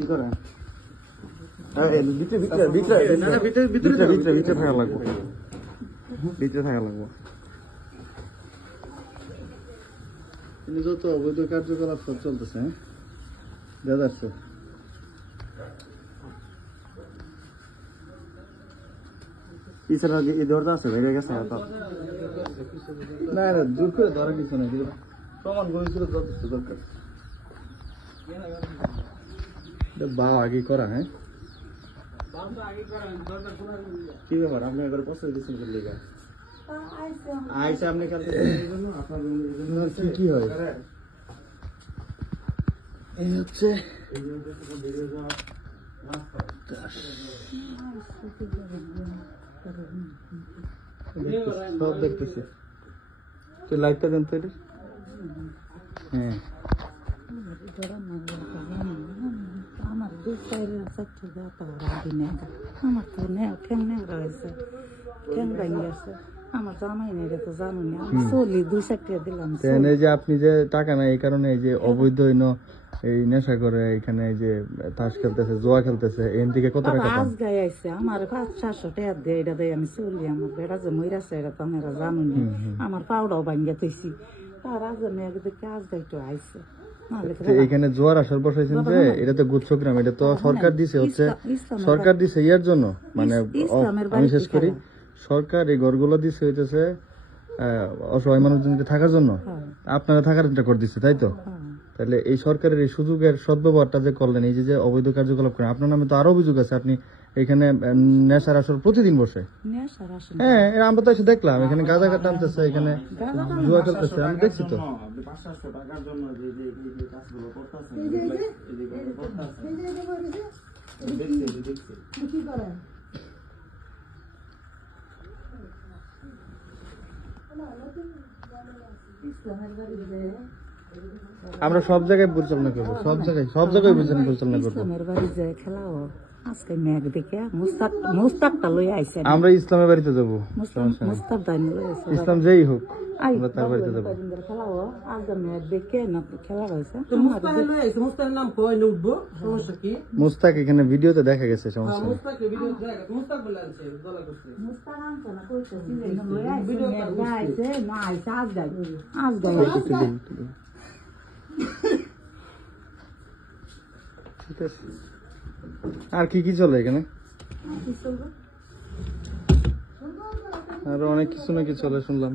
কি করে ভিতরে থাকা লাগবো, ভিতরে থাকা লাগবো। কিন্তু যত অবৈধ কার্যকলাপ সব চলতেছে, হ্যাঁ দেখা যাচ্ছে। পিছনে এই দরজা আছে, বেরিয়ে গেছে না না, দূর করে ধরা কিছু না, প্রমাণ করেছিল যথেষ্ট দরকার। বা আগে করা, হ্যাঁ কি ব্যাপার, আপনি একবার পছন্দ দিচ্ছেন লিগা আইসা আপনি কি হয় এই হচ্ছে সব দেখতেছি। তো লাইটটা দেন তো এটা। হ্যাঁ আমার দুই চাইলে চারটে যাতা আমার তো ঠ্যাং নেওয়া হয়েছে, ঠ্যাং ভাঙি আছে। আমার জামাই নেই, তো জানো না, চলি 2-4 দিলাম। এই যে আপনি যে টাকা নাই, এই কারণে এই যে অবৈধ এই নেশা করে এখানে এই যে তাস খেলতেছে, জোয়া খেলতেছে, এর থেকে কত টাকা পান? আজ গায়ে আইছে আমার 500-700 টাকা দিয়ে, এটা দিয়ে আমি চলি। আমার বেড়া যে মইরাছে, এটা তো আমরা জানো না। আমার পাউডাও ভাঙ্গা তৈছি, তার আজ মেয়ে দেখে আজ গাইটো আইছে। এখানে জোয়ার আসর বসাইছেন যে, এটা তো গুচ্ছগ্রাম, এটা তো সরকার দিছে, হচ্ছে সরকার দিছে ইয়ার জন্য, মানে আমি শেষ করি, সরকার এই ঘরগুলো দিছে হইতেছে অসহায় মানুষজনকে থাকার জন্য, আপনারা থাকার একটা করে দিচ্ছে, তাই তো? তাহলে এই সরকারের এই সুযোগের সদ্ব্যবহারটা যে করলেন, এই যে অবৈধ কার্যকলাপ করেন, আপনার নামে তো আরো অভিযোগ আছে, আপনি এখানে নেশার আসর প্রতিদিন বসে। হ্যাঁ আমরা তো এসে দেখলাম, এখানে গাঁজা টানতেছে, এখানে জুয়া খেলতেছে, আমি দেখছি তো। আমরা সব জায়গায় পরিচালনা করবো, সব জায়গায় পরিচালনা করবো। আজকে মেঘ দেখে মুস্তাকটা লই আইছে, আমরা ইসলামের বাড়িতে যাবো, মুস্তাক দানি লই আইছে, ইসলাম যেই হোক আমরা তার বাড়িতে যাবো। খেলাও আজ মেঘ দেখে না খেলা হয়েছে। মুস্তাক লই আইছে, মুস্তাকের নাম কই না উঠবো, সমস্যা কি? মুস্তাক এখানে ভিডিওতে দেখা গেছে, সমস্যা নেই। মুস্তাকের ভিডিও দেখা, মুস্তাক বলে আনছে, দলা করছে। মুস্তাক আনছে না, কইছে লই আইছে, মেঘ আইছে না আইছে, আজ গাই ঠিক আছে। আর কি কি চলে এখানে? আরো অনেক কিছু নাকি চলে শুনলাম।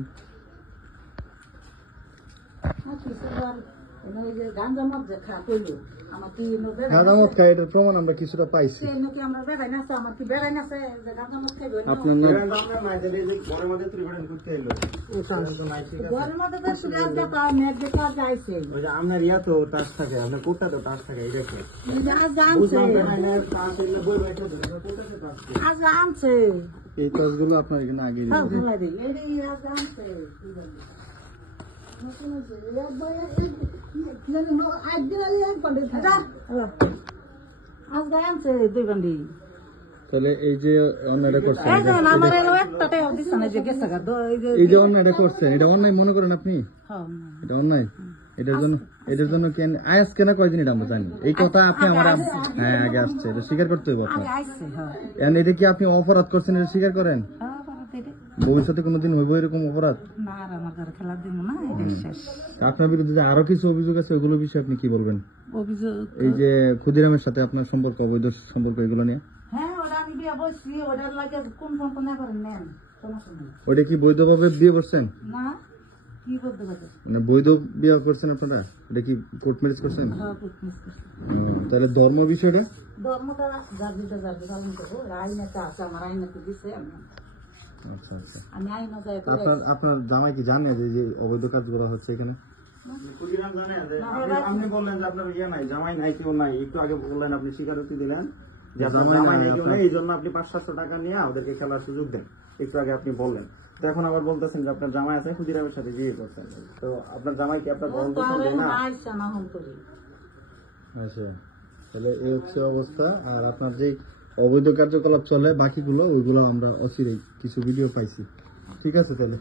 এটার প্রমাণ আমরা কিছুটা পাইছি। আপনার ইয়া তো টাচ থাকে, আপনার কোটটা তো টাচ থাকে, এই টাচগুলো আপনার এখানে আগে তাহলে এই যে অন্যায়টা করছেন, এই যে অন্যায়টা করছেন, এটা অন্যায় মনে করেন আপনি? এটা অন্যায়, এটার জন্য কেন আয়াস কেন কয়দিন, এটা আমরা জানি, এই কথা আপনি আমার হ্যাঁ আগে আসছে, এটা স্বীকার করতে হবে আপনার। এটা কি আপনি অপরাধ করছেন, এটা স্বীকার করেন? ভবিষ্যতে কোনোদিন হইব এরকম অপরাধ? আপনার বিরুদ্ধে আরো কিছু অভিযোগ আছে, ওইগুলো বিষয়ে আপনি কি বলবেন? এই যে ক্ষুদিরামের সাথে আপনার সম্পর্ক, অবৈধ সম্পর্ক, এগুলো নিয়ে? ওটা কি বৈধভাবে বিয়ে করছেন? মানে বৈধ বিয়ে করছেন আপনারা? এটা কি কোর্ট ম্যারেজ করছেন? তাহলে ধর্ম বিষয়টা? আচ্ছা আচ্ছা। আপনার জামাই কি জানে যে অবৈধ কাজ করা হচ্ছে এখানে? আপনি বললেন যে আপনার ইয়ে নাই, জামাই নাই, কেউ নাই, একটু আগে বললেন, আপনি স্বীকারোক্তি দিলেন যে জামাই নাই, কেউ নাই, এই জন্য আপনি 500-700 টাকা নিয়ে ওদেরকে খেলার সুযোগ দেন, একটু আগে আপনি বললেন। তো এখন আবার বলতেছেন যে আপনার জামাই আছে, ক্ষুদিরামের সাথে বিয়ে করছেন, তো আপনার জামাই কি আপনার গ্রহণ করছেন না? আচ্ছা, তাহলে এই হচ্ছে অবস্থা। আর আপনার যে অবৈধ কার্যকলাপ চলে বাকিগুলো, ওইগুলো আমরা অচিরেই কিছু ভিডিও পাইছি। ঠিক আছে তাহলে।